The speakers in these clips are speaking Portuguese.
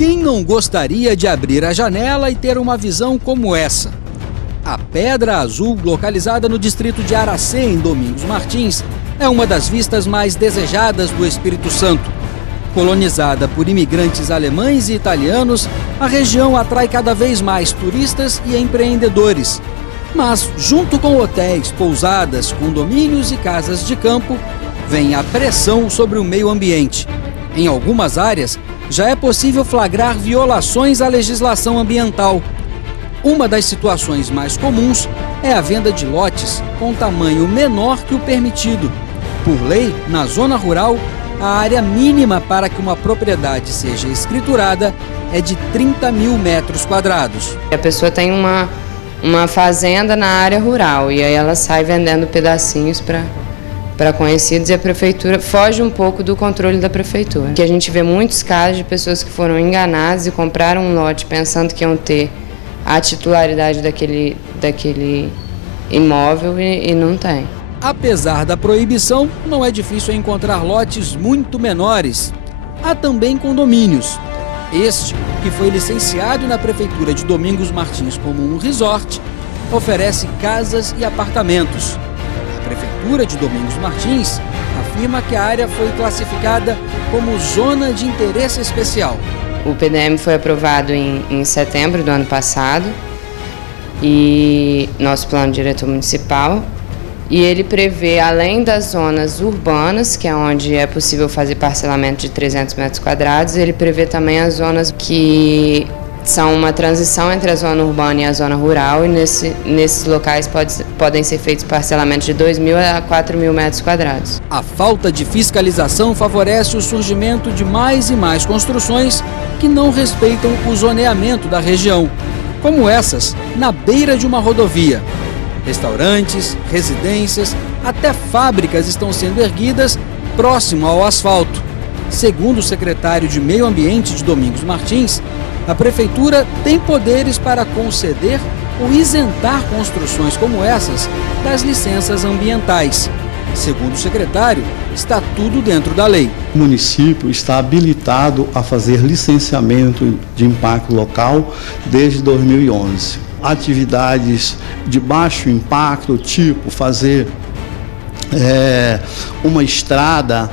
Quem não gostaria de abrir a janela e ter uma visão como essa? A Pedra Azul, localizada no distrito de Aracê, em Domingos Martins, é uma das vistas mais desejadas do Espírito Santo. Colonizada por imigrantes alemães e italianos, a região atrai cada vez mais turistas e empreendedores. Mas, junto com hotéis, pousadas, condomínios e casas de campo, vem a pressão sobre o meio ambiente. Em algumas áreas, já é possível flagrar violações à legislação ambiental. Uma das situações mais comuns é a venda de lotes com tamanho menor que o permitido. Por lei, na zona rural, a área mínima para que uma propriedade seja escriturada é de 30 mil metros quadrados. A pessoa tem uma fazenda na área rural e aí ela sai vendendo pedacinhos para conhecidos e a prefeitura foge um pouco do controle da prefeitura. Que a gente vê muitos casos de pessoas que foram enganadas e compraram um lote pensando que iam ter a titularidade daquele imóvel e não tem. Apesar da proibição, não é difícil encontrar lotes muito menores. Há também condomínios. Este, que foi licenciado na Prefeitura de Domingos Martins como um resort, oferece casas e apartamentos. A Prefeitura de Domingos Martins afirma que a área foi classificada como Zona de Interesse Especial. O PDM foi aprovado em setembro do ano passado, e nosso plano diretor municipal, e ele prevê, além das zonas urbanas, que é onde é possível fazer parcelamento de 300 metros quadrados, ele prevê também as zonas que são uma transição entre a zona urbana e a zona rural, e nesses locais podem ser feitos parcelamentos de 2.000 a 4.000 metros quadrados. A falta de fiscalização favorece o surgimento de mais e mais construções que não respeitam o zoneamento da região, como essas na beira de uma rodovia. Restaurantes, residências, até fábricas estão sendo erguidas próximo ao asfalto. Segundo o secretário de Meio Ambiente de Domingos Martins, a prefeitura tem poderes para conceder ou isentar construções como essas das licenças ambientais. Segundo o secretário, está tudo dentro da lei. O município está habilitado a fazer licenciamento de impacto local desde 2011. Atividades de baixo impacto, tipo fazer uma estrada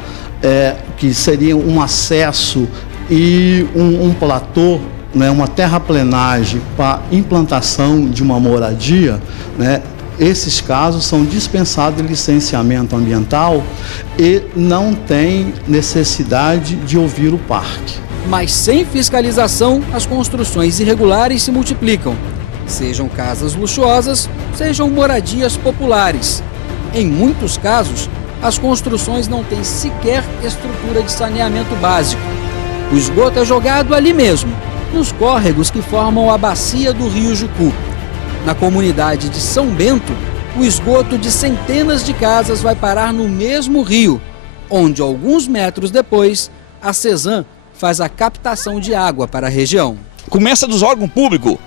que seria um acesso e um platô, né, uma terraplenagem para implantação de uma moradia, né, esses casos são dispensados de licenciamento ambiental e não tem necessidade de ouvir o parque. Mas sem fiscalização, as construções irregulares se multiplicam. Sejam casas luxuosas, sejam moradias populares. Em muitos casos, as construções não têm sequer estrutura de saneamento básico. O esgoto é jogado ali mesmo, nos córregos que formam a bacia do Rio Jucu. Na comunidade de São Bento, o esgoto de centenas de casas vai parar no mesmo rio, onde alguns metros depois, a Cesan faz a captação de água para a região. Começa dos órgãos públicos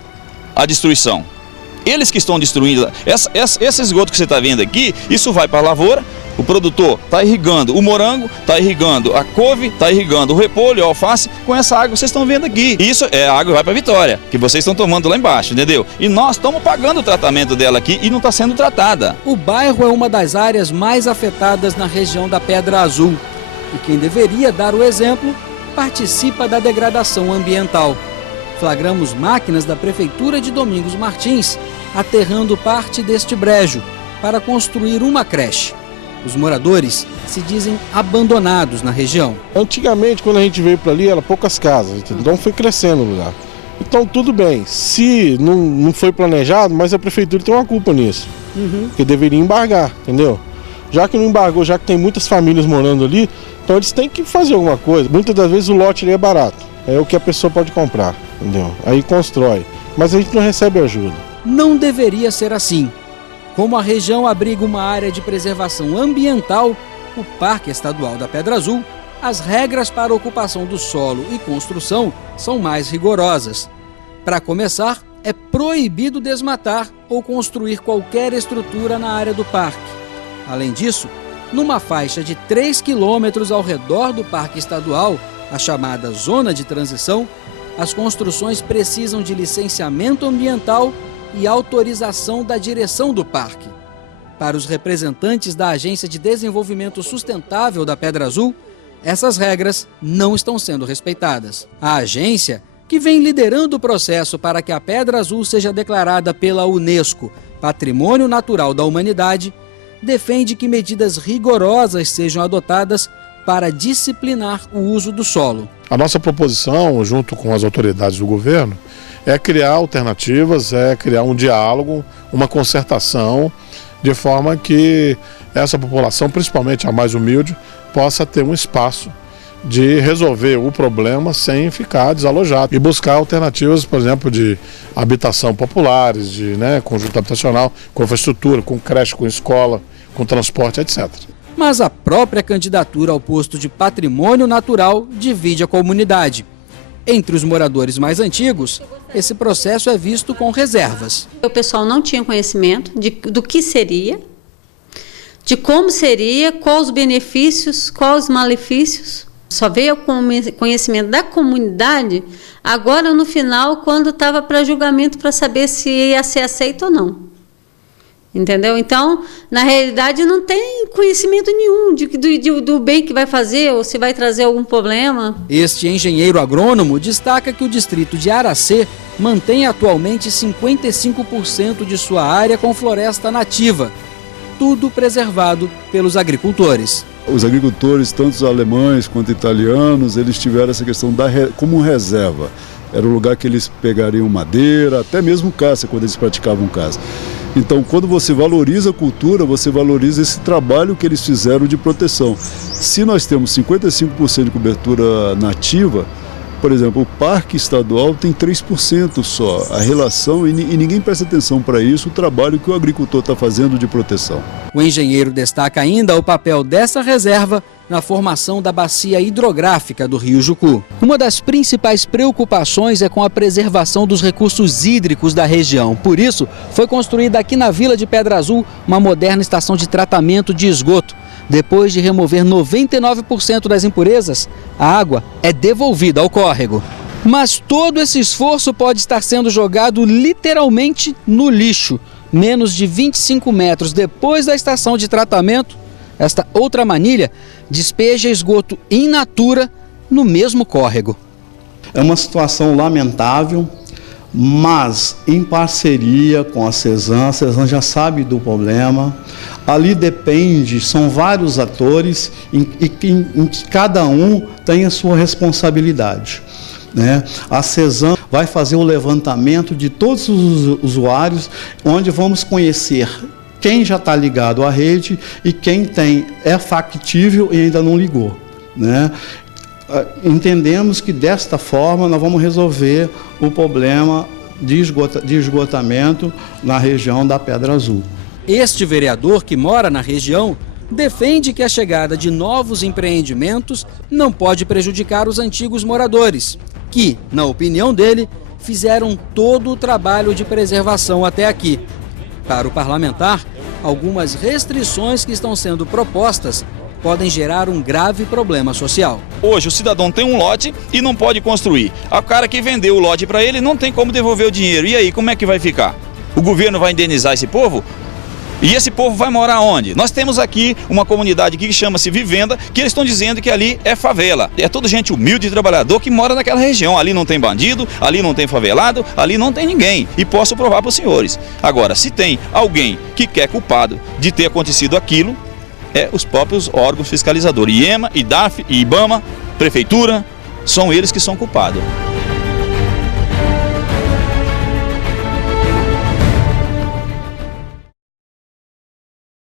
a destruição. Eles que estão destruindo. Esse esgoto que você está vendo aqui, isso vai para a lavoura, o produtor está irrigando o morango, está irrigando a couve, está irrigando o repolho, a alface, com essa água que vocês estão vendo aqui. Isso é a água que vai para Vitória, que vocês estão tomando lá embaixo, entendeu? E nós estamos pagando o tratamento dela aqui e não está sendo tratada. O bairro é uma das áreas mais afetadas na região da Pedra Azul. E quem deveria dar o exemplo participa da degradação ambiental. Flagramos máquinas da Prefeitura de Domingos Martins aterrando parte deste brejo para construir uma creche. Os moradores se dizem abandonados na região. Antigamente, quando a gente veio para ali, eram poucas casas, então foi crescendo o lugar. Então tudo bem, se não foi planejado, mas a Prefeitura tem uma culpa nisso, porque deveria embargar, entendeu? Já que não embargou, já que tem muitas famílias morando ali, então eles têm que fazer alguma coisa. Muitas das vezes o lote ali é barato, é o que a pessoa pode comprar, entendeu? Aí constrói, mas a gente não recebe ajuda. Não deveria ser assim. Como a região abriga uma área de preservação ambiental, o Parque Estadual da Pedra Azul, as regras para ocupação do solo e construção são mais rigorosas. Para começar, é proibido desmatar ou construir qualquer estrutura na área do parque. Além disso, numa faixa de 3 quilômetros ao redor do Parque Estadual, a chamada Zona de Transição, as construções precisam de licenciamento ambiental e autorização da direção do parque. Para os representantes da Agência de Desenvolvimento Sustentável da Pedra Azul, essas regras não estão sendo respeitadas. A agência, que vem liderando o processo para que a Pedra Azul seja declarada pela Unesco Patrimônio Natural da Humanidade, defende que medidas rigorosas sejam adotadas para disciplinar o uso do solo. A nossa proposição, junto com as autoridades do governo, é criar alternativas, é criar um diálogo, uma concertação, de forma que essa população, principalmente a mais humilde, possa ter um espaço de resolver o problema sem ficar desalojado e buscar alternativas, por exemplo, de habitação populares, de conjunto habitacional, com infraestrutura, com creche, com escola, com transporte, etc. Mas a própria candidatura ao posto de patrimônio natural divide a comunidade. Entre os moradores mais antigos, esse processo é visto com reservas. O pessoal não tinha conhecimento do que seria, de como seria, quais os benefícios, quais os malefícios. Só veio com conhecimento da comunidade agora no final, quando estava para julgamento, para saber se ia ser aceito ou não. Entendeu? Então, na realidade, não tem conhecimento nenhum do bem que vai fazer ou se vai trazer algum problema. Este engenheiro agrônomo destaca que o distrito de Aracê mantém atualmente 55% de sua área com floresta nativa, tudo preservado pelos agricultores. Os agricultores, tanto os alemães quanto italianos, eles tiveram essa questão como reserva. Era o lugar que eles pegariam madeira, até mesmo caça, quando eles praticavam caça. Então, quando você valoriza a cultura, você valoriza esse trabalho que eles fizeram de proteção. Se nós temos 55% de cobertura nativa, por exemplo, o parque estadual tem 3% só. A relação, e ninguém presta atenção para isso, o trabalho que o agricultor está fazendo de proteção. O engenheiro destaca ainda o papel dessa reserva na formação da bacia hidrográfica do Rio Jucu. Uma das principais preocupações é com a preservação dos recursos hídricos da região. Por isso, foi construída aqui na Vila de Pedra Azul uma moderna estação de tratamento de esgoto. Depois de remover 99% das impurezas, a água é devolvida ao córrego. Mas todo esse esforço pode estar sendo jogado literalmente no lixo. Menos de 25 metros depois da estação de tratamento, esta outra manilha despeja esgoto in natura no mesmo córrego. É uma situação lamentável, mas em parceria com a CESAM já sabe do problema. Ali depende, são vários atores em que cada um tem a sua responsabilidade. A CESAM vai fazer o levantamento de todos os usuários, onde vamos conhecer quem já está ligado à rede e quem é factível e ainda não ligou. Entendemos que desta forma nós vamos resolver o problema de esgotamento na região da Pedra Azul. Este vereador, que mora na região, defende que a chegada de novos empreendimentos não pode prejudicar os antigos moradores, que, na opinião dele, fizeram todo o trabalho de preservação até aqui. Para o parlamentar, algumas restrições que estão sendo propostas podem gerar um grave problema social. Hoje o cidadão tem um lote e não pode construir. O cara que vendeu o lote para ele não tem como devolver o dinheiro. E aí, como é que vai ficar? O governo vai indenizar esse povo? E esse povo vai morar onde? Nós temos aqui uma comunidade que chama-se Vivenda, que eles estão dizendo que ali é favela. É toda gente humilde e trabalhador que mora naquela região. Ali não tem bandido, ali não tem favelado, ali não tem ninguém. E posso provar para os senhores. Agora, se tem alguém que quer culpado de ter acontecido aquilo, é os próprios órgãos fiscalizadores. IEMA, IDAF, IBAMA, Prefeitura, são eles que são culpados.